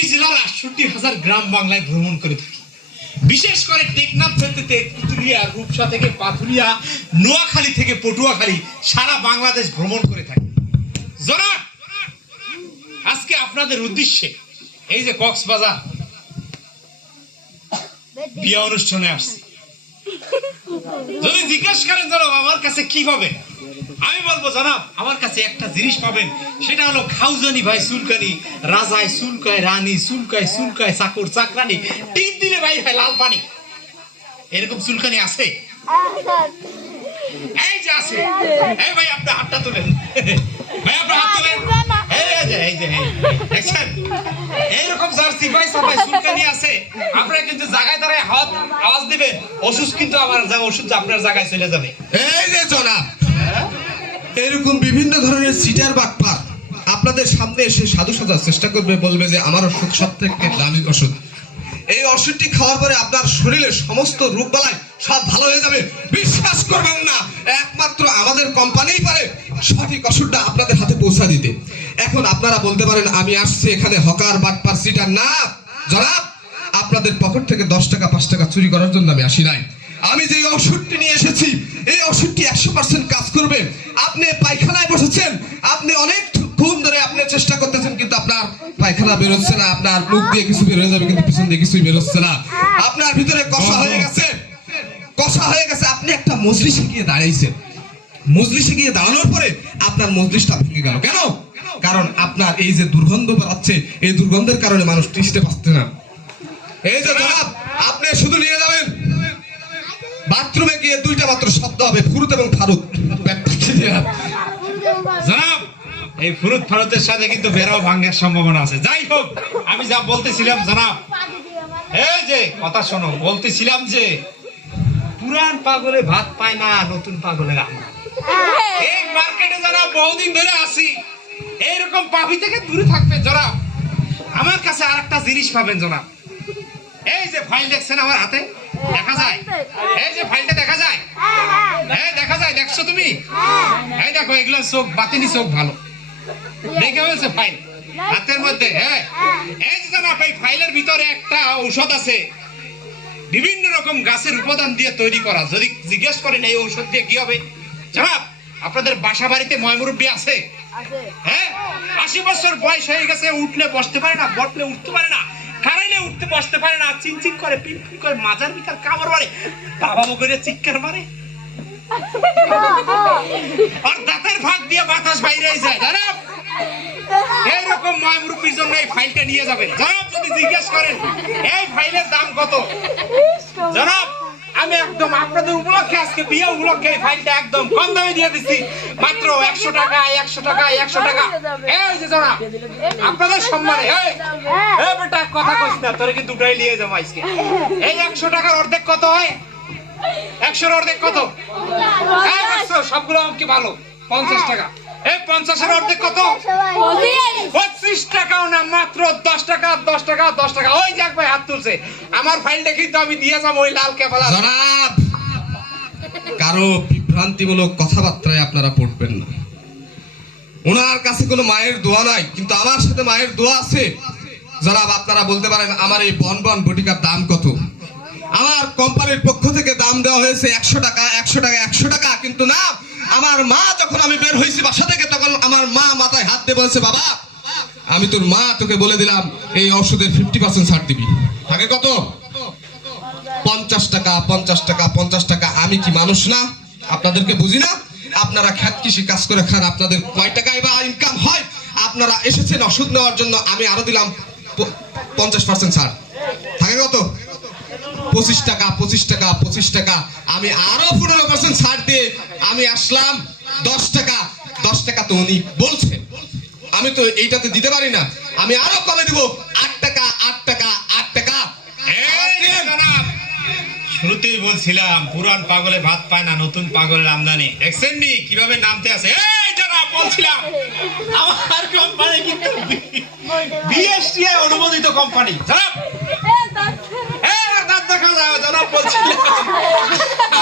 ৬৮ জেলার ৬৮,০০০ গ্রাম বাংলায় ভ্রমণ করে থাকি। বিশেষ করে টেকনাফ থেকে পুতুলিয়া, রূপসা থেকে পাথুরিয়া, নোয়াখালী থেকে পটুয়াখালী, সারা বাংলাদেশ ভ্রমণ করে থাকি। জনাব, আজকে আপনাদের উদ্দেশ্যে এই যে কক্সবাজার বিয়ে অনুষ্ঠানে আসছি। যদি জিজ্ঞাসা করেন জনাব আমার কাছে কি পাবেন, আমি বলবো জনাব আমার কাছে একটা জিনিস পাবেন, সেটা হলো খাউজানি ভাই চুলকানি, রাজায় চুলকায়, রানী চুলকায়, চুলকায় চাকর চাকরানি, টিপ দিলে ভাই হয় লাল পানি। এরকম চুলকানি আছে? এই যে আছে। এই ভাই আপনার হাতটা তোলেন, ভাই আপনার হাত তোলেন। এই যে দেখছেন এইরকম জার্সি ভাই সবাই চুলকানি আছে। আপনারা কিন্তু জায়গায় দাঁড়ায় আওয়াজ দিবেন, ওষুধ কিন্তু আমার ওষুধ আপনার জায়গায় চলে যাবে। এই যে জনাব, এরকম বিভিন্ন ধরনের সিটার বাটপার আপনাদের সামনে এসে সাধু সাজার চেষ্টা করবে, বলবে যে আমার ওষুধ সব থেকে দামি ওষুধ, এই ওষুধটি খাওয়ার পরে আপনার শরীরের সমস্ত রোগ বালাই সব ভালো হয়ে যাবে। বিশ্বাস করবেন না, একমাত্র আমাদের কোম্পানিই পারে সঠিক ওষুধটা আপনাদের হাতে পৌঁছা দিতে। এখন আপনারা বলতে পারেন আমি আসছি এখানে হকার বাটপার সিটার না জনাব, আপনাদের পকেট থেকে 10 টাকা 5 টাকা চুরি করার জন্য আমি আসি নাই। আমি যে ওষুধটি নিয়ে এসেছি এই ওষুধটি 100% কাজ করবে। আপনি পায়খানায় বসেছেন, আপনি অনেক ঘুম ধরে আপনি চেষ্টা করতেছেন, কিন্তু আপনার পায়খানা বের হচ্ছে না, আপনার মুখ দিয়ে কিছু বের হয়ে যাবে কিন্তু পিছন দিয়ে কিছুই বের হচ্ছে না, আপনার ভিতরে কষা হয়ে গেছে, কষা হয়ে গেছে। আপনি একটা মজলিসে গিয়ে দাঁড়াইছেন, মজলিসে গিয়ে দাঁড়ানোর পরে আপনার মজলিসটা ভেঙে গেল। কেন? কারণ আপনার এই যে দুর্গন্ধ বেরাচ্ছে, এই দুর্গন্ধের কারণে মানুষ টিকতে পারছে না। এই যে জনাব, আপনি শুধু নিয়ে যাবেন বাথরুমে গিয়ে 2টা মাত্র শব্দ হবে, ফুরুত এবং ফারুত। জনাব এই ফুরুত ফারুতের সাথে কিন্তু বেরাও ভাঙার সম্ভাবনা আছে। যাই হোক, আমি যা বলতেছিলাম জনাব, এই যে কথা শোনো, বলতেছিলাম যে পুরান পাগলে ভাত পায় না, নতুন পাগলে রান্না। এই মার্কেটে যারা বহুদিন ধরে আসি, এইরকম পাপি থেকে দূরে থাকবে জনাব। আমার কাছে আরেকটা জিনিস পাবেন জনাব, এই যে ফাইল দেখছেন আমার হাতে, দেখা যায়? এই যে ফাইলটা দেখা যায়, হ্যাঁ দেখা যায়, দেখছো তুমি? এই দেখো, এগুলো চোখ বাতিনি, চোখ ভালো দেখে হয়েছে ফাইল হাতের মধ্যে। হ্যাঁ, এই যে জানা এই ফাইলের ভিতরে একটা ঔষধ আছে, বিভিন্ন রকম গাছের উপাদান দিয়ে তৈরি করা। যদি জিজ্ঞেস করেন এই ঔষধ দিয়ে কি হবে, জানাব আপনাদের বাসা বাড়িতে ময়মুরব্বী আছে? হ্যাঁ, 80 বছর বয়স হয়ে গেছে, উঠলে বসতে পারে না, বসলে উঠতে পারে না, কারাইলে উঠতে বসতে পারে না, চিনচিন করে, পিনপিন করে, মাজার ভিতর কামড় মারে, বাবা করে চিৎকার মারে, আর দাঁতের ফাঁক দিয়ে বাতাস বাইরে যায়। জানাব এইরকম ময়মুরব্বীর জন্য এই ফাইলটা নিয়ে যাবেন। জানাব যদি জিজ্ঞেস করেন এই ফাইলের দাম কত, জানাব আমি একদম আপনাদের উপলক্ষে, আজকে বিয়ে উপলক্ষে এই ফাইলটা একদম কম দামে দিয়ে দিচ্ছি, মাত্র 100 টাকা, 100 টাকা, 100 টাকা। এই যে জানাব আপনাদের সম্মানে, এই বেটা কথা কইস না, তোরে কিন্তু উঠাই নিয়ে যাবো আজকে। এই 100 টাকার অর্ধেক কত হয়? 100-এর অর্ধেক কত? সবগুলো কি ভালো? 50 টাকা। এই 50-এর অর্ধেক কত? 25 টাকাও না, মাত্র 10 টাকা, 10 টাকা, 10 টাকা। ওই যাক ভাই হাত তুলছে, আমার ফাইলটা কিন্তু আমি দিয়ে যাবো ওই লাল কেফালা। জনাব, কারো বিভ্রান্তিমূলক কথাবার্তায় আপনারা পড়বেন না। ওনার কাছে কোনো মায়ের দোয়া নাই, কিন্তু আমার সাথে মায়ের দোয়া আছে। জনাব আপনারা বলতে পারেন আমার এই বনবন বটিকার দাম কত? আমার কোম্পানির পক্ষ থেকে দাম দেওয়া হয়েছে 100 টাকা, 100 টাকা, 100 টাকা। কিন্তু না, আমার মা যখন আমি বের হয়েছি বাসা থেকে, তখন আমার মা মাথায় হাত দিয়ে বলেছে, বাবা আমি তোর মা, তোকে বলে দিলাম এই ওষুধের 50% ছাড় দিবি। থাকে কত? 50 টাকা, 50 টাকা, 50 টাকা। আমি কি মানুষ না? আপনাদেরকে বুঝি না? আপনারা খ্যাত কৃষি কাজ করে খান, আপনাদের কয় টাকায় বা ইনকাম হয়? আপনারা এসেছেন ওষুধ নেওয়ার জন্য, আমি আরো দিলাম 50% ছাড়। থাকে কত? 25 টাকা, 25 টাকা, 25 টাকা। আমি আরো 15% ছাড় দিয়ে আমি আসলাম 10 টাকা। 10 টাকা তো উনি বলছে, আমি তো এইটাতে দিতে পারি না, আমি আরো কমে দিব, 8 টাকা, 8 টাকা, 8 টাকা। শুরুতেই বলছিলাম পুরান পাগলে ভাত পায় না, নতুন পাগলের আমদানি। দেখছেন নি কিভাবে নামতে আছে? এই জনাব বলছিলাম আমার কোম্পানি কিন্তু বিএসটিআই অনুমোদিত কোম্পানি। জনাব দাঁত দেখা যায়, জনাব বলছিলাম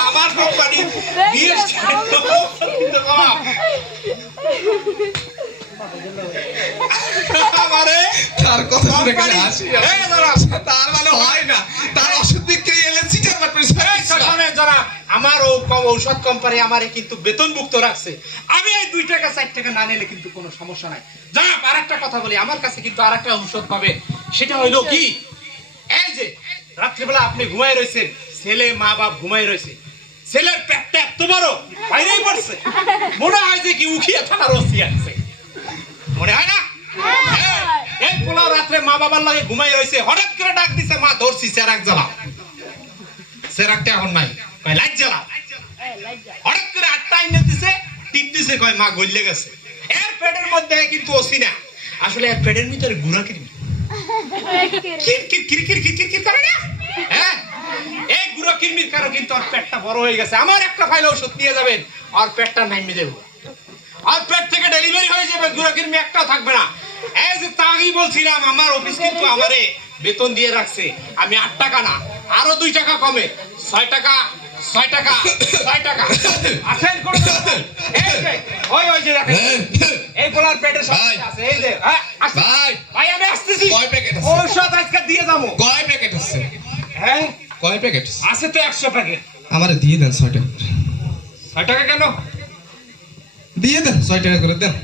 আমার কোম্পানি বিএসটিআই অনুমোদিত। আমারে তার কথা শুনে গেলে কোম্পানি- হাসি এই দাঁড়া। তার মানে হয় না, তার ওষুধ বিক্রি এলে সিটার বাটপারি এই শোনেন যারা, আমার ঔষধ কোম্পানি আমারে কিন্তু বেতনভুক্ত রাখছে। আমি এই 2 টাকা 4 টাকা না নিলে কিন্তু কোনো সমস্যা নাই। যারা আরেকটা কথা বলি, আমার কাছে কিন্তু আরেকটা ঔষধ পাবে। সেটা হইলো কি, এই যে রাত্রিবেলা আপনি ঘুমাই রয়েছেন, ছেলে মা বাপ ঘুমাই রয়েছে, ছেলের পেটটা এত বড় বাইরেই পড়ছে, মনে হয় যে কি উখিয়ে থাকার রসি আছে, মনে হয় না? এই পোলা রাত্রে মা বাবার লাগে ঘুমাই রয়েছে, হঠাৎ করে ডাক দিছে, মা ধরছি চেরাক জ্বালা, চেরাকটা এখন নাই, কয় লাইট জ্বালা। হঠাৎ করে 8টা এনে দিছে, টিপ দিছে, কয় মা গলে গেছে। এর পেটের মধ্যে কিন্তু ওসি না, আসলে এর পেটের ভিতরে গুড়া কিরমি কিরকির করে না। হ্যাঁ, এই গুড়া কিরমির কারণে কিন্তু ওর পেটটা বড় হয়ে গেছে। আমার একটা ফাইল ওষুধ নিয়ে যাবেন, আর পেটটা নামিয়ে দেবো, আর পেট থেকে ডেলিভারি হয়ে যাবে, গুড়া কিরমি একটাও থাকবে না। এই যে আগেই বলছিলাম, আমার অফিস কিন্তু আমারে বেতন দিয়ে রাখছে। আমি 8 টাকা না, আরো 2 টাকা কমে 6 টাকা 6 টাকা 6 টাকা আসেন করে দেবেন। এই যে ওই যে দেখেন, এই পোলার পেটের সমস্যা আছে, এই যে আসেন। ভাই ভাই আমি আসতেছি, কয় প্যাকেট আছে? ঔষধ আজকে দিয়ে যাবো। কয় প্যাকেট আছে? হ্যাঁ কয় প্যাকেট আছে তো 100 প্যাকেট। আমারে দিয়ে দেন 6 টাকা। 6 টাকা কেন? দিয়ে দেন 6 টাকা করে দেন,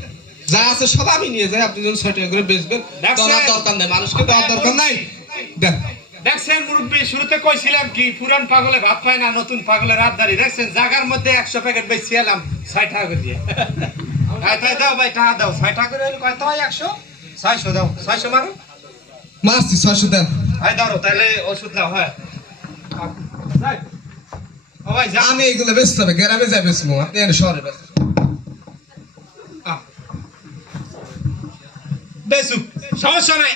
যা আছে সব আমি নিয়ে যাই, আপনি যখন 6 টাকা করে বেচবেন দেখছেন? দেওয়ার দরকার নাই, মানুষকে দেওয়ার দরকার নাই, দেন। দেখছেন মুরব্বী, শুরুতে কইছিলাম কি, পুরান পাগলে ভাত পায় না, নতুন পাগলে রাত দাঁড়ি। দেখছেন জায়গার মধ্যে 100 প্যাকেট বেশি এলাম 6 টাকা করে দিয়ে। তাই দাও ভাই, টাকা দাও, 6 টাকা করে হলে কয় তো হয়? 100 600 দাও, 600 মারো। মাসি 600 দেন। ভাই দাও, তাহলে ওষুধ দাও। হ্যাঁ যাই। ও ভাই যা। আমি এইগুলো বেচতে হবে, গ্রামে যাই বেচবো, আপনি এর শহরে বেচবেন। বেসুক, সমস্যা নাই।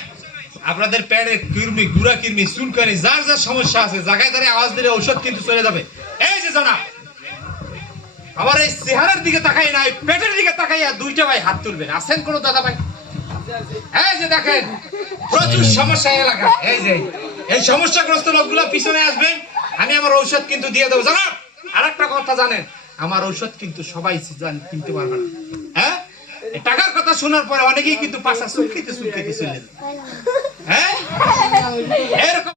আপনাদের পেটে কিরমি, গুড়া কিরমি, চুলকানি, যার যার সমস্যা আছে, জায়গায় দাঁড়িয়ে আওয়াজ দিলে ঔষধ কিন্তু চলে যাবে। এই যে জনাব, আবার এই চেহারার দিকে তাকাই না, এই পেটের দিকে তাকাইয়া 2টা ভাই হাত তুলবেন। আছেন কোন দাদা ভাই? এই যে দেখেন, প্রচুর সমস্যা এলাকা। এই যে এই সমস্যাগ্রস্ত লোকগুলো পিছনে আসবেন, আমি আমার ঔষধ কিন্তু দিয়ে দেবো। জনাব আরেকটা কথা জানেন, আমার ঔষধ কিন্তু সবাই কিনতে পারবে না। হ্যাঁ, এই টাকার কথা শোনার পরে অনেকেই কিন্তু পাশা চুলকিতে চলে যায়। হ্যাঁ, এরকম